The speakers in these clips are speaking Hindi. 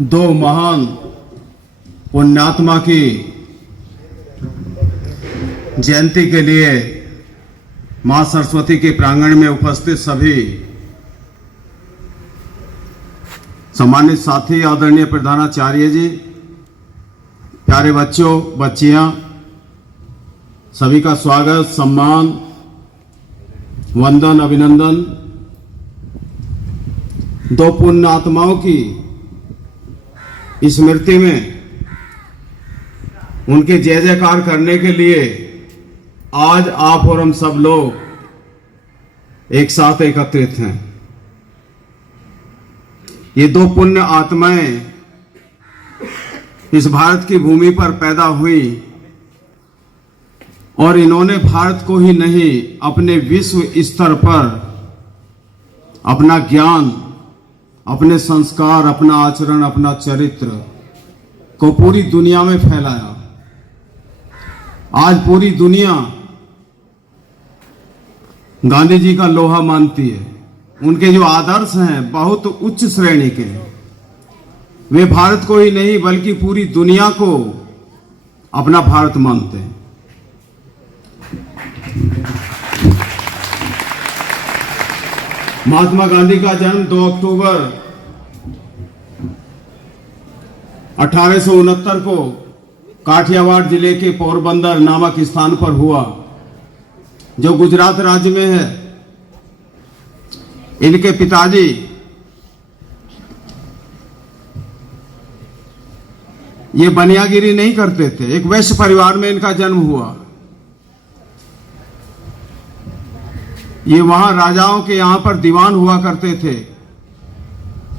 दो महान पुण्यात्मा की जयंती के लिए मां सरस्वती के प्रांगण में उपस्थित सभी सम्मानित साथी, आदरणीय प्रधानाचार्य जी, प्यारे बच्चों, बच्चियां, सभी का स्वागत, सम्मान, वंदन, अभिनंदन। दो पुण्य आत्माओं की स्मृति में उनके जय जयकार करने के लिए आज आप और हम सब लोग एक साथ एकत्रित हैं। ये दो पुण्य आत्माएं इस भारत की भूमि पर पैदा हुई और इन्होंने भारत को ही नहीं, अपने विश्व स्तर पर अपना ज्ञान, अपने संस्कार, अपना आचरण, अपना चरित्र को पूरी दुनिया में फैलाया। आज पूरी दुनिया गांधी जी का लोहा मानती है। उनके जो आदर्श हैं बहुत उच्च श्रेणी के, वे भारत को ही नहीं बल्कि पूरी दुनिया को अपना भारत मानते हैं। महात्मा गांधी का जन्म 2 अक्टूबर 1869 को काठियावाड़ जिले के पोरबंदर नामक स्थान पर हुआ, जो गुजरात राज्य में है। इनके पिताजी ये बनियागिरी नहीं करते थे। एक वैश्य परिवार में इनका जन्म हुआ। ये वहां राजाओं के यहां पर दीवान हुआ करते थे,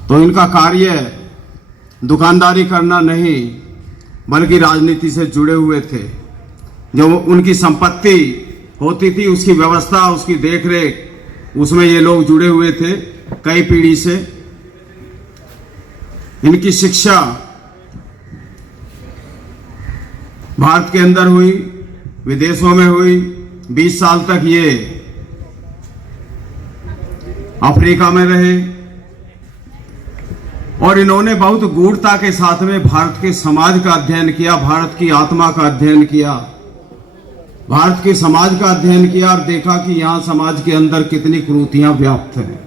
तो इनका कार्य दुकानदारी करना नहीं बल्कि राजनीति से जुड़े हुए थे। जो उनकी संपत्ति होती थी उसकी व्यवस्था, उसकी देखरेख, उसमें ये लोग जुड़े हुए थे कई पीढ़ी से। इनकी शिक्षा भारत के अंदर हुई, विदेशों में हुई। 20 साल तक ये अफ्रीका में रहे और इन्होंने बहुत गूढ़ता के साथ में भारत के समाज का अध्ययन किया, भारत की आत्मा का अध्ययन किया, भारत के समाज का अध्ययन किया और देखा कि यहां समाज के अंदर कितनी कुरीतियां व्याप्त हैं।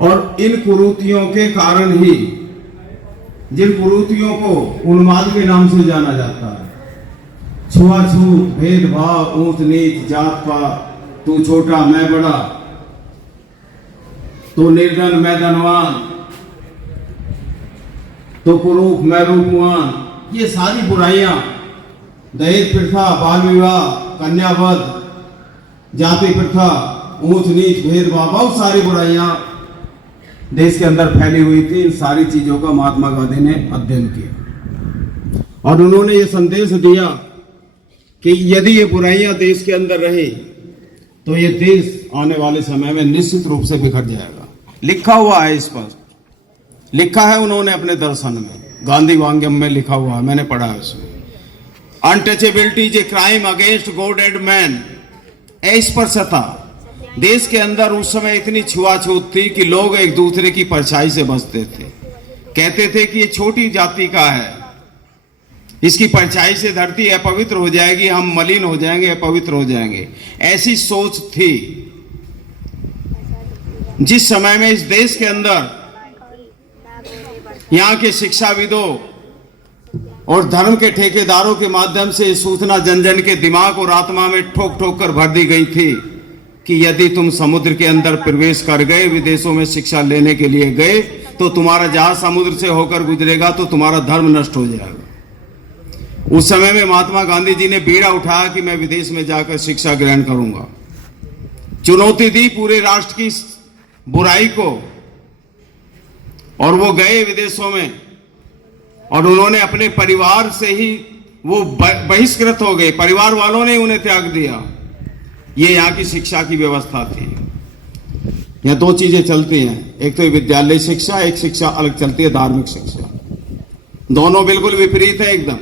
और इन कुरीतियों के कारण ही, जिन कुरीतियों को उन्माद के नाम से जाना जाता है, छुआछूत, भेदभाव, ऊंच नीच, जात पात, तू छोटा मैं बड़ा, तो निर्धन मैं धनवान, तो कुरूप मैं रूपवान, ये सारी बुराइयां, दहेज प्रथा, बाल विवाह, कन्यावध, जाति प्रथा, ऊंच नीच, भेदभाव, बहुत सारी बुराइयां देश के अंदर फैली हुई थी। इन सारी चीजों का महात्मा गांधी ने अध्ययन किया और उन्होंने ये संदेश दिया कि यदि ये बुराइयां देश के अंदर रही तो ये देश आने वाले समय में निश्चित रूप से बिखर जाएगा। लिखा हुआ है, इस पर लिखा है उन्होंने अपने दर्शन में, गांधी वांग्यम में लिखा हुआ है, मैंने पढ़ा है उसमें। Untouchability is a crime against God and man. अस्पृश्यता देश के अंदर उस समय इतनी छुआछूत थी कि लोग एक दूसरे की परछाई से बचते थे। कहते थे कि ये छोटी जाति का है, इसकी परछाई से धरती अपवित्र हो जाएगी, हम मलिन हो जाएंगे, अपवित्र हो जाएंगे, ऐसी सोच थी। जिस समय में इस देश के अंदर यहाँ के शिक्षाविदों और धर्म के ठेकेदारों के माध्यम से सूचना जन जन के दिमाग और आत्मा में ठोक ठोक कर भर दी गई थी कि यदि तुम समुद्र के अंदर प्रवेश कर गए, विदेशों में शिक्षा लेने के लिए गए, तो तुम्हारा जहाज समुद्र से होकर गुजरेगा तो तुम्हारा धर्म नष्ट हो जाएगा। उस समय में महात्मा गांधी जी ने बीड़ा उठाया कि मैं विदेश में जाकर शिक्षा ग्रहण करूंगा। चुनौती दी पूरे राष्ट्र की बुराई को, और वो गए विदेशों में और उन्होंने अपने परिवार से ही वो बहिष्कृत हो गए। परिवार वालों ने उन्हें त्याग दिया। ये यहाँ की शिक्षा की व्यवस्था थी। यहाँ दो चीजें चलती हैं, एक तो विद्यालय शिक्षा, एक शिक्षा अलग चलती है धार्मिक शिक्षा। दोनों बिल्कुल विपरीत है, एकदम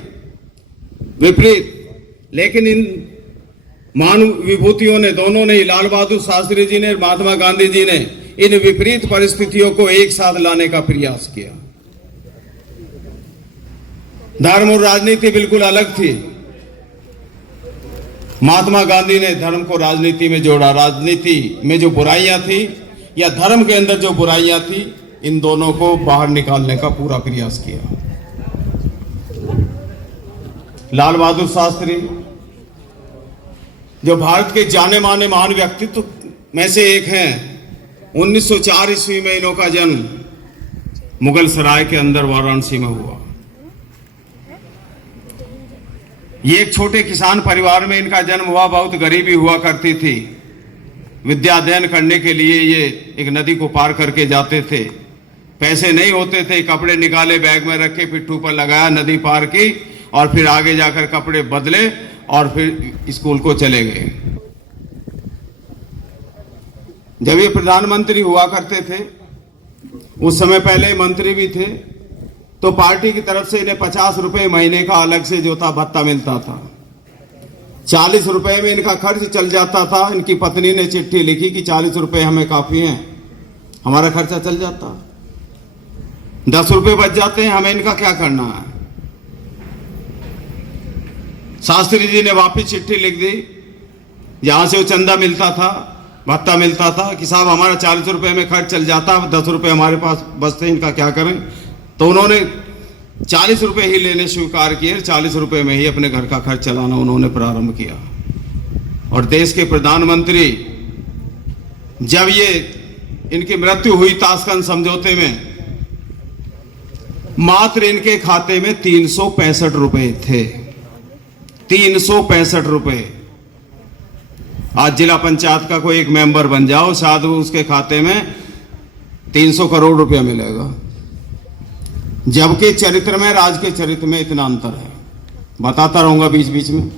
विपरीत। लेकिन इन महान विभूतियों ने, दोनों ने, लाल बहादुर शास्त्री जी ने, महात्मा गांधी जी ने इन विपरीत परिस्थितियों को एक साथ लाने का प्रयास किया। धर्म और राजनीति बिल्कुल अलग थी। महात्मा गांधी ने धर्म को राजनीति में जोड़ा। राजनीति में जो बुराइयां थी या धर्म के अंदर जो बुराइयां थी, इन दोनों को बाहर निकालने का पूरा प्रयास किया। लाल बहादुर शास्त्री जो भारत के जाने माने महान व्यक्तित्व में से एक हैं, 1904 ईस्वी में इनका जन्म मुगल सराय के अंदर वाराणसी में हुआ। ये एक छोटे किसान परिवार में इनका जन्म हुआ। बहुत गरीबी हुआ करती थी। विद्या अध्ययन करने के लिए ये एक नदी को पार करके जाते थे। पैसे नहीं होते थे, कपड़े निकाले, बैग में रखे, पिट्ठू पर लगाया, नदी पार की और फिर आगे जाकर कपड़े बदले और फिर स्कूल को चले गए। जब ये प्रधानमंत्री हुआ करते थे, उस समय पहले मंत्री भी थे, तो पार्टी की तरफ से इन्हें 50 रुपए महीने का अलग से जो था भत्ता मिलता था। 40 रुपए में इनका खर्च चल जाता था। इनकी पत्नी ने चिट्ठी लिखी कि 40 रुपए हमें काफी हैं, हमारा खर्चा चल जाता। 10 रुपए बच जाते हैं, हमें इनका क्या करना है। शास्त्री जी ने वापिस चिट्ठी लिख दी, जहां से वो चंदा मिलता था, भत्ता मिलता था, कि साहब हमारा 40 रुपए में खर्च चल जाता, 10 रुपए हमारे पास बचते, इनका क्या करें। तो उन्होंने 40 रुपए ही लेने स्वीकार किए। 40 रुपए में ही अपने घर का खर्च चलाना उन्होंने प्रारंभ किया। और देश के प्रधानमंत्री जब ये इनकी मृत्यु हुई ताशकंद समझौते में, मात्र इनके खाते में 365 रुपए थे। 365 रुपए। आज जिला पंचायत का कोई एक मेंबर बन जाओ, शायद उसके खाते में 300 करोड़ रुपया मिलेगा। जबकि चरित्र में, राज के चरित्र में इतना अंतर है। बताता रहूंगा बीच बीच में।